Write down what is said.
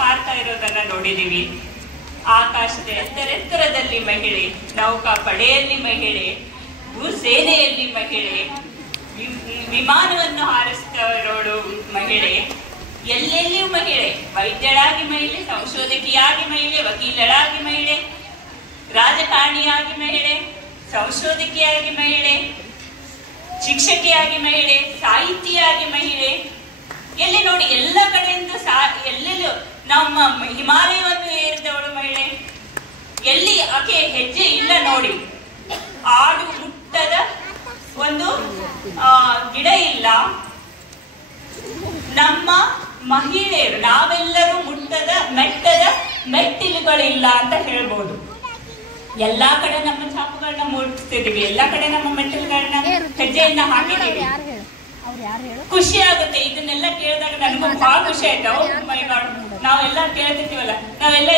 ಹಾರ್ತಾ ಇರೋದನ್ನ ನೋಡಿದೀವಿ. ಆಕಾಶದ ಎತ್ತರೆತ್ತರದಲ್ಲಿ ಮಹಿಳೆ, ನೌಕಾ ಪಡೆಯಲ್ಲಿ ಮಹಿಳೆ, ಭೂಸೇನೆಯಲ್ಲಿ ಮಹಿಳೆ, ವಿಮಾನವನ್ನು ಹಾರಿಸ್ತವರೋಳು ಮಹಿಳೆ, ಎಲ್ಲೆಲ್ಲಿಯೂ ಮಹಿಳೆ. ವೈದ್ಯಳಾಗಿ ಮಹಿಳೆ, ಸಂಶೋಧಕಿಯಾಗಿ ಮಹಿಳೆ, ವಕೀಲಳಾಗಿ ಮಹಿಳೆ, ರಾಜಕಾರಣಿಯಾಗಿ ಮಹಿಳೆ, ಸಂಶೋಧಕಿಯಾಗಿ ಮಹಿಳೆ, ಶಿಕ್ಷಕಿಯಾಗಿ ಮಹಿಳೆ, ಸಾಹಿತಿಯಾಗಿ ಮಹಿಳೆ. ಎಲ್ಲಿ ನೋಡಿ ಎಲ್ಲ ಕಡೆಯಿಂದ ಎಲ್ಲೆಲ್ಲೂ ನಮ್ಮ ಹಿಮಾಲಯವನ್ನು ಏರಿದವಳು ಮಹಿಳೆ. ಎಲ್ಲಿ ಆಕೆ ಹೆಜ್ಜೆ ಇಲ್ಲ ನೋಡಿ, ಆಡು ಮುಟ್ಟದ ಒಂದು ಗಿಡ ಇಲ್ಲ. ನಮ್ಮ ಮಹಿಳೆಯರು ನಾವೆಲ್ಲರೂ ಮುಟ್ಟದ ಮೆಟ್ಟದ ಮೆಟ್ಟಿಲುಗಳಿಲ್ಲ ಅಂತ ಹೇಳ್ಬೋದು. ಎಲ್ಲಾ ಕಡೆ ನಮ್ಮ ಛಾಪುಗಳನ್ನ ಮೂಡಿಸ್ತಿದೀವಿ, ಎಲ್ಲಾ ಕಡೆ ನಮ್ಮ ಮೆಟ್ಟಿಲುಗಳನ್ನ ಹೆಜ್ಜೆಯನ್ನ ಹಾಕಿದೀವಿ. ಖುಷಿ ಆಗುತ್ತೆ ಇದನ್ನೆಲ್ಲ ಕೇಳಿದಾಗ. ನನಗೂ ಬಹಳ ಖುಷಿ ಆಯ್ತು. ನಾವೆಲ್ಲ ಕೇಳ್ತಿರ್ತೀವಲ್ಲ, ನಾವೆಲ್ಲ